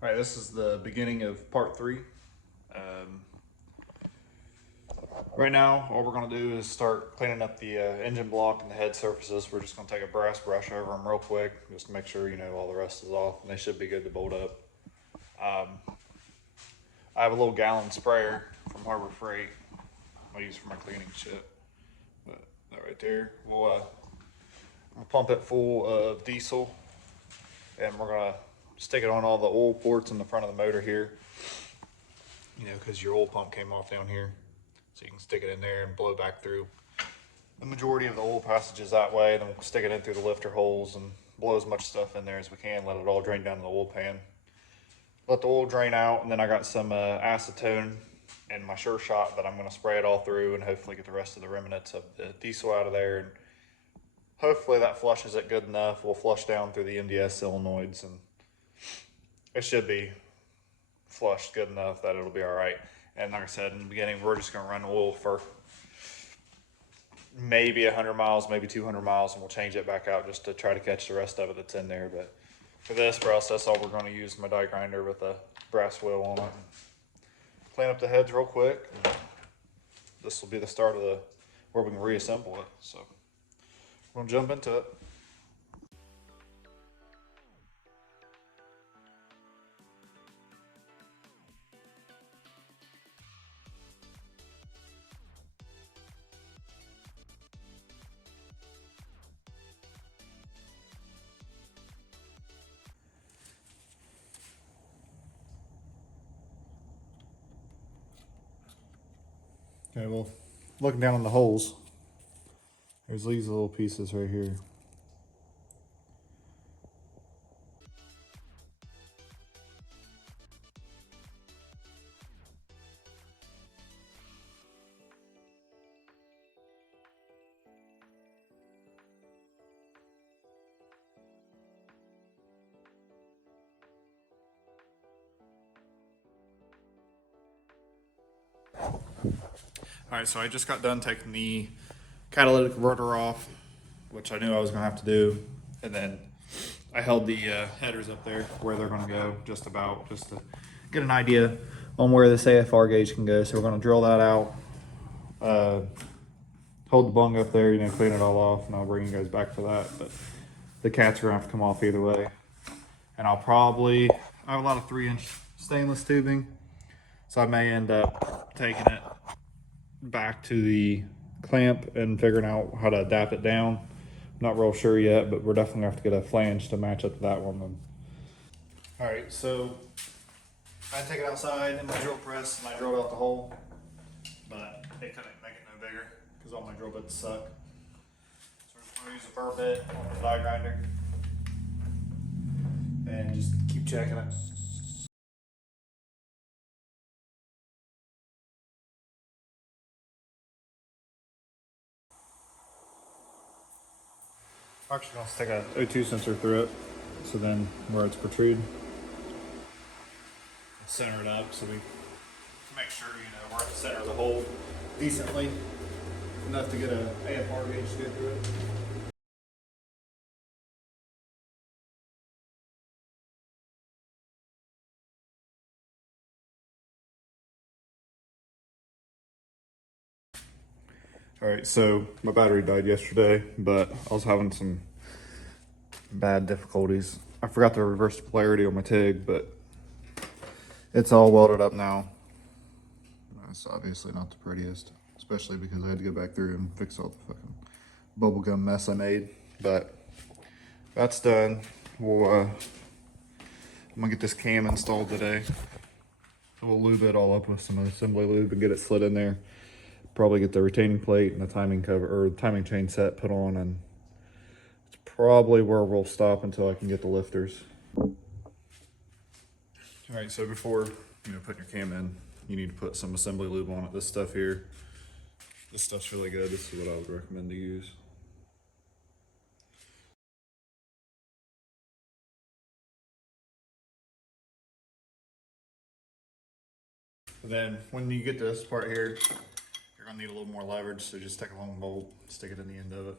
All right, this is the beginning of part 3. Um, right now, all we're going to do is start cleaning up the engine block and the head surfaces. We're just going to take a brass brush over them real quick, just to make sure all the rust is off, and they should be good to bolt up. I have a little gallon sprayer from Harbor Freight I use for my cleaning shit. But that right there, we'll pump it full of diesel, and we're going to stick it on all the oil ports in the front of the motor here. Because your oil pump came off down here. So you can stick it in there and blow back through the majority of the oil passages that way. Then we'll stick it in through the lifter holes and blow as much stuff in there as we can. Let it all drain down to the oil pan. Let the oil drain out, and then I got some acetone and my Sure Shot that I'm going to spray it all through and hopefully get the rest of the remnants of the diesel out of there. And hopefully that flushes it good enough. We'll flush down through the MDS solenoids, and it should be flushed good enough that it'll be all right. And like I said in the beginning, we're just going to run oil for maybe 100 miles, maybe 200 miles, and we'll change it back out just to try to catch the rest of it that's in there. But for this process, all we're going to use my die grinder with a brass wheel on it. Clean up the heads real quick. This will be the start of where we can reassemble it. So we're going to jump into it. Okay, well, looking down on the holes, there's these little pieces right here. All right, so I just got done taking the catalytic converter off, which I knew I was gonna have to do. And then I held the headers up there where they're gonna go, just to get an idea on where this AFR gauge can go. So we're gonna drill that out, hold the bung up there, clean it all off, and I'll bring you guys back for that. But the cats are gonna have to come off either way. And I have a lot of 3-inch stainless tubing, so I may end up taking it back to the clamp and figuring out how to adapt it down. Not real sure yet, but we're definitely gonna have to get a flange to match up to that one then. All right, so I take it outside in my drill press and I drilled out the hole, but it couldn't make it no bigger because all my drill bits suck. So we're just gonna use a burr bit on the die grinder and just keep checking it. I'm actually gonna stick a O2 sensor through it, so then where it's protrude, center it up so we make sure we're at the center of the hole decently enough to get a AFR gauge to go through it. All right, so my battery died yesterday, but I was having some bad difficulties. I forgot to reverse the polarity on my TIG, but it's all welded up now. It's obviously not the prettiest, especially because I had to go back through and fix all the fucking bubblegum mess I made. But that's done. I'm gonna get this cam installed today. We'll lube it all up with some assembly lube and get it slid in there. Probably get the retaining plate and the timing cover or the timing chain set put on, and it's probably where we'll stop until I can get the lifters. All right, so before putting your cam in, you need to put some assembly lube on it. This stuff here, this stuff's really good. This is what I would recommend to use. And then when you get to this part here, you're gonna need a little more leverage, so just take a long bolt, stick it in the end of it.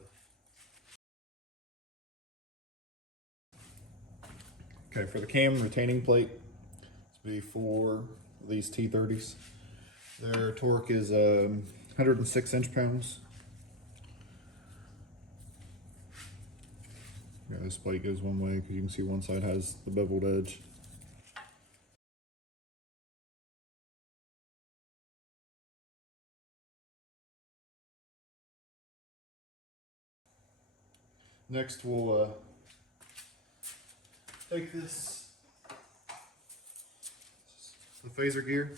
Okay, for the cam retaining plate, to be for these T30s. Their torque is 106 inch-pounds. Yeah, this plate goes one way because you can see one side has the beveled edge. Next, we'll take the phaser gear.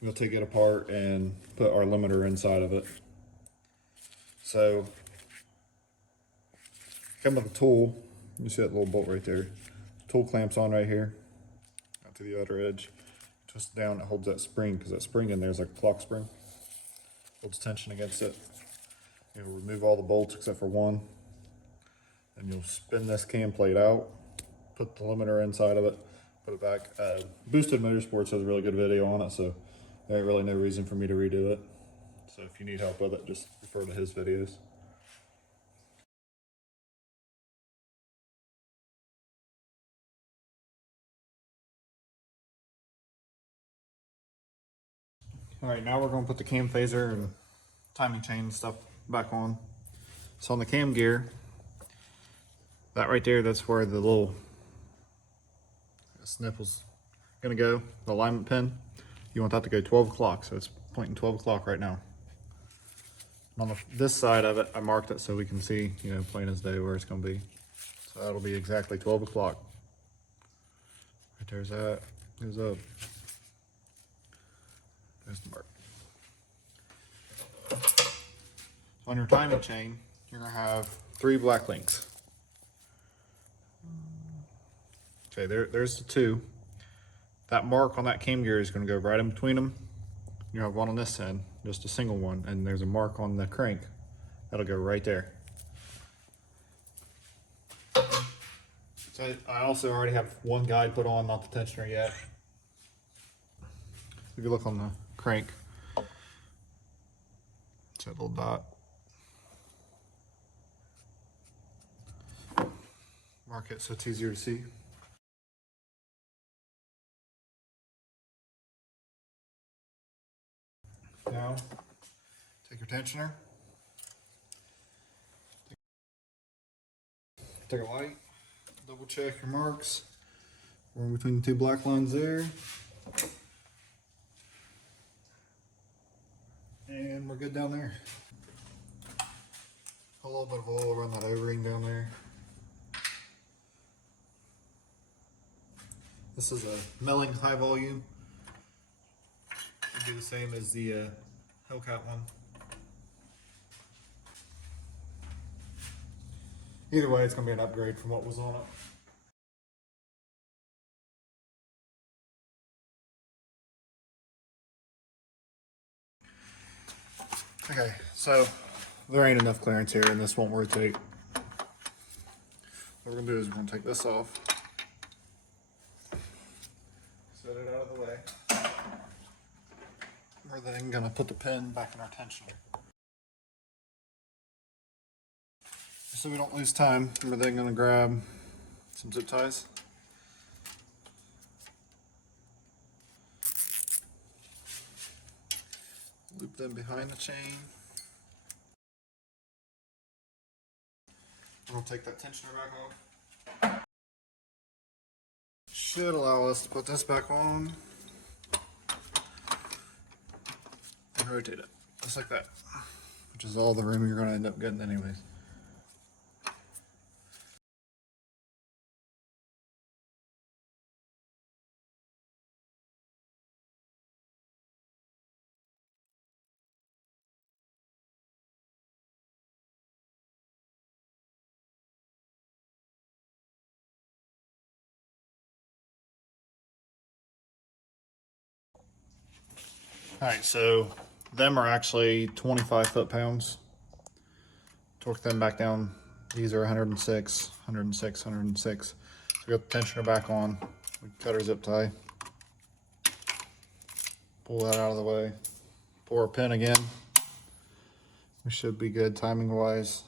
We'll take it apart and put our limiter inside of it. So, come with a tool. You see that little bolt right there. Tool clamps on right here, out to the other edge. Twist it down, it holds that spring, because that spring in there is like a clock spring. Holds tension against it. You'll remove all the bolts except for one. And you'll spin this cam plate out, put the limiter inside of it, put it back. Boosted Motorsports has a really good video on it, so there ain't really no reason for me to redo it. So if you need help with it, just refer to his videos. All right, now we're going to put the cam phaser and timing chain and stuff back on. So on the cam gear, that right there, that's where the little snipple's gonna go, the alignment pin. You want that to go 12 o'clock, so it's pointing 12 o'clock right now. And on this side of it, I marked it so we can see, you know, plain as day where it's gonna be. So that'll be exactly 12 o'clock. Right there's that, goes up. There's the mark. On your timing chain, you're gonna have 3 black links. Okay, there's the 2. That mark on that cam gear is gonna go right in between them. You have one on this end, just a single one, and there's a mark on the crank. That'll go right there. So I also already have one guide put on, not the tensioner yet. If you look on the crank, it's that little dot. Mark it so it's easier to see. Now, take your tensioner, take a light, double check your marks. We're in between the 2 black lines there. And we're good down there. A little bit of oil around that O-ring down there. This is a milling high volume. It'll be the same as the Hellcat one. Either way, it's going to be an upgrade from what was on it. Okay, so there ain't enough clearance here and this won't rotate. What we're going to do is we're going to take this off. Set it out of the way. We're then going to put the pin back in our tensioner. So we don't lose time, we're then going to grab some zip ties. Loop them behind the chain. And we'll take that tensioner back off. Should allow us to put this back on and rotate it, just like that, which is all the room you're going to end up getting anyways. All right, so them are actually 25 foot-pounds. Torque them back down. These are 106, 106, 106. So we got the tensioner back on. We cut our zip tie. Pull that out of the way. Pull our pin again. We should be good timing-wise.